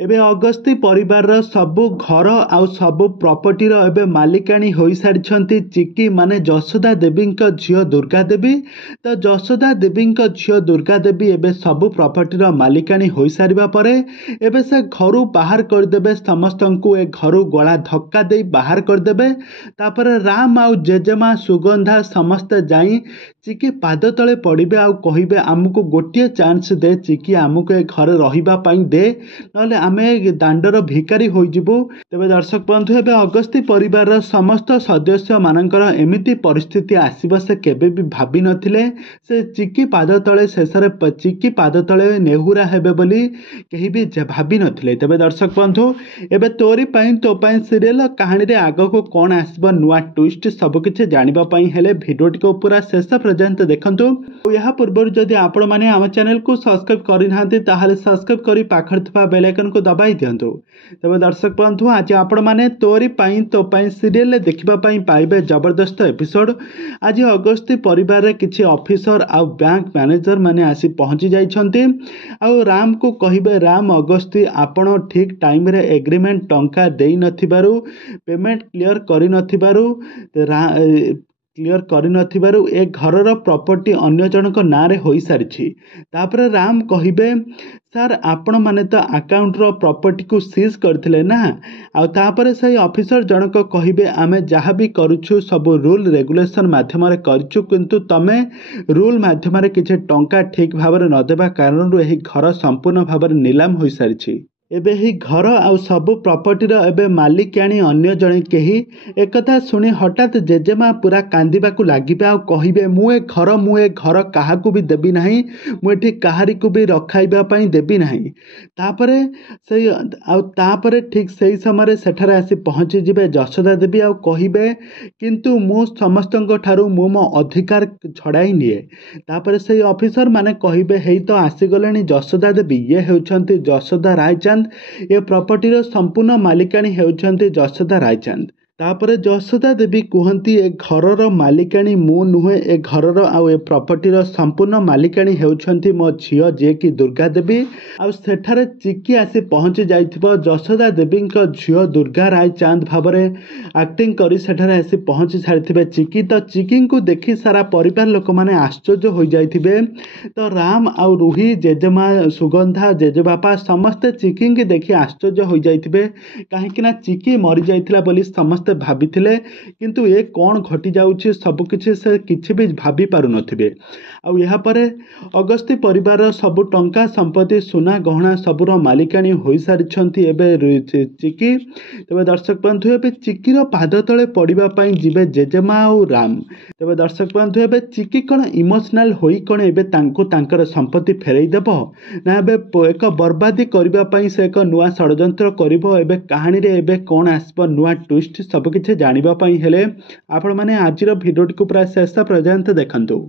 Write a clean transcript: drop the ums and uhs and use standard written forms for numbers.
एबे अगस्ती परिवार सबु घर आउ सबु प्रॉपर्टीर एबे मालिकाणी होई सारिछंती चिकी माने जशोदा देवी झियो दुर्गा देवी। तो जशोदा देवी झियो दुर्गा देवी एबे सबु प्रॉपर्टीर मालिकाणी होई सारिबा परे एबे से घरु बाहर करदेबे, समस्तंकु ए घरु गला धक्का दे बाहर करदेबे। तापर राम आउ जेजेमा सुगंधा समस्ते जाई चिकी पाद तले पड़े आउ कहिबे आमको गोटे चांस दे चिकी आमको ए घर रहिबा पई दे, नले आमे दांडर भिकारी होइजिबु। तेबे दर्शक बंधु एबे अगस्ती परिवार समस्त सदस्य मानकर एमिति परिस्थिति आसीबा से केबे भी भाबी नथिले। से चिकी पाद तले शेषरे चिकी पाद तले नेहुरा हेबे बोली केही भी भाबी नथिले। तेबे दर्शक बंधु एबे तोरी पई तो पई सीरियल कहानी रे आगो को कोन आसीबा नुवा ट्विस्ट सब किछि जानिबा पई हेले वीडियोटी को पूरा शेष पर्यंत देखंतु। या पूर्व जदि आपण माने आम चैनल को सब्सक्राइब करि नाहंती ताहाले सब्सक्राइब करि पाखर थबा बेल आइकन को दबाई दियंतु। तबे दर्शक बंधु आज आपण माने तोरी पई तो पई सीरियल देखिबा पई पाइबे जबरदस्त एपिसोड। आज अगस्ती परिवार रे किछि ऑफिसर आ बैंक मैनेजर माने आसी पहुंची जाइछंती। आ राम को कहिबे राम अगस्ती आपण ठीक टाइम रे एग्रीमेंट टंका देई नथिबारु, पेमेंट क्लियर करि नथिबारु, ए घरर प्रॉपर्टी अन्य जनक नारे होई सारिछि। तापर राम कहिबे सर आपण माने तो अकाउंट रो प्रॉपर्टी को सीज करथिले ना। आ तापर सही ऑफिसर जनक कहिबे आमे जहाँ भी करूछु सब रूल रेगुलेशन माध्यम रे करछु, किंतु तमे रूल माध्यम रे किछि टंका ठीक भाव रे न देबा कारण एही घर संपूर्ण भाव रे नीलाम होई सारिछि। एबे ही घर आउ सबु प्रॉपर्टीर एबे मालिकाणी अन्य जणे केही एकथा सुनी हठात जेजेमा पूरा कांदिबाकू लागिबे आ कहिबे मु ए घर काहाकू भी देबी नाही, मु एठी काहारी को भी रखाइबा पई देबी नाही। तापरे ठीक सही समय सेठारे आसी पहुंची जिबे जशोदा देवी आ कहिबे किंतु मु समस्तंक ठारू मु मो अधिकार छड़ाई निए। तापरे सही ऑफिसर माने कहिबे हेई तो आसी गलेनी जशोदा देवी, ये हेउछंती जशोदा रायचंद, ये प्रॉपर्टीर संपूर्ण मालिकाणी हेउछंती जशोदा रायचंद। तापरे जशोदा देवी कहती ए घरर मालिकाणी मु नुहे, ए घरर आउ ए प्रॉपर्टीर संपूर्ण मालिकाणी हेउछंती मो झियो जे कि दुर्गा देवी। आउ सेठारे चिकी आसी पहुंची जाइथिबो जशोदा देवी झियो दुर्गा रायचंद भाबरे एक्टिंग करी सेठारे आसी पहुंची सारिथिबे चिकी। तो चिकी को देखि सारा परिवार लोक माने आश्चर्य हो जाइथिबे। तो राम आउ रूही जेजेमा सुगंधा जेजेबापा समस्ते चिकी के देखि आश्चर्य हो जाइथिबे, काहेकि ना चिकी मरि जाइथिला बोली समस्त भाबिथिले, किंतु ए कौन घटी जाउछि सब किछि से किछि भी भाबी पारु नथिबे। आ यहाँ परे अगस्ती परिवार सबु टंका संपत्ति सुना गहना सबुर मालिकाणी होई सारिछंती एबे चिकी। तबे दर्शक बंधु एबे चिकीर पाद तले पड़िबा पई जिबे जेजेमा और राम। तबे दर्शक बंधु एबे चिकी कोन इमोशनल होई कोन एबे तांको तांकर संपत्ति फेरई देबो ना एबे एक बर्बादी करबा पई से एक नुआ षडयंत्र करिवो। एबे कहानी रे एबे कोन आसबो नुआ ट्विस्ट सब किछि जानिबा पई हेले आपण माने आजिर भिडियोटी को पूरा शेष पर्यंत देखंतु।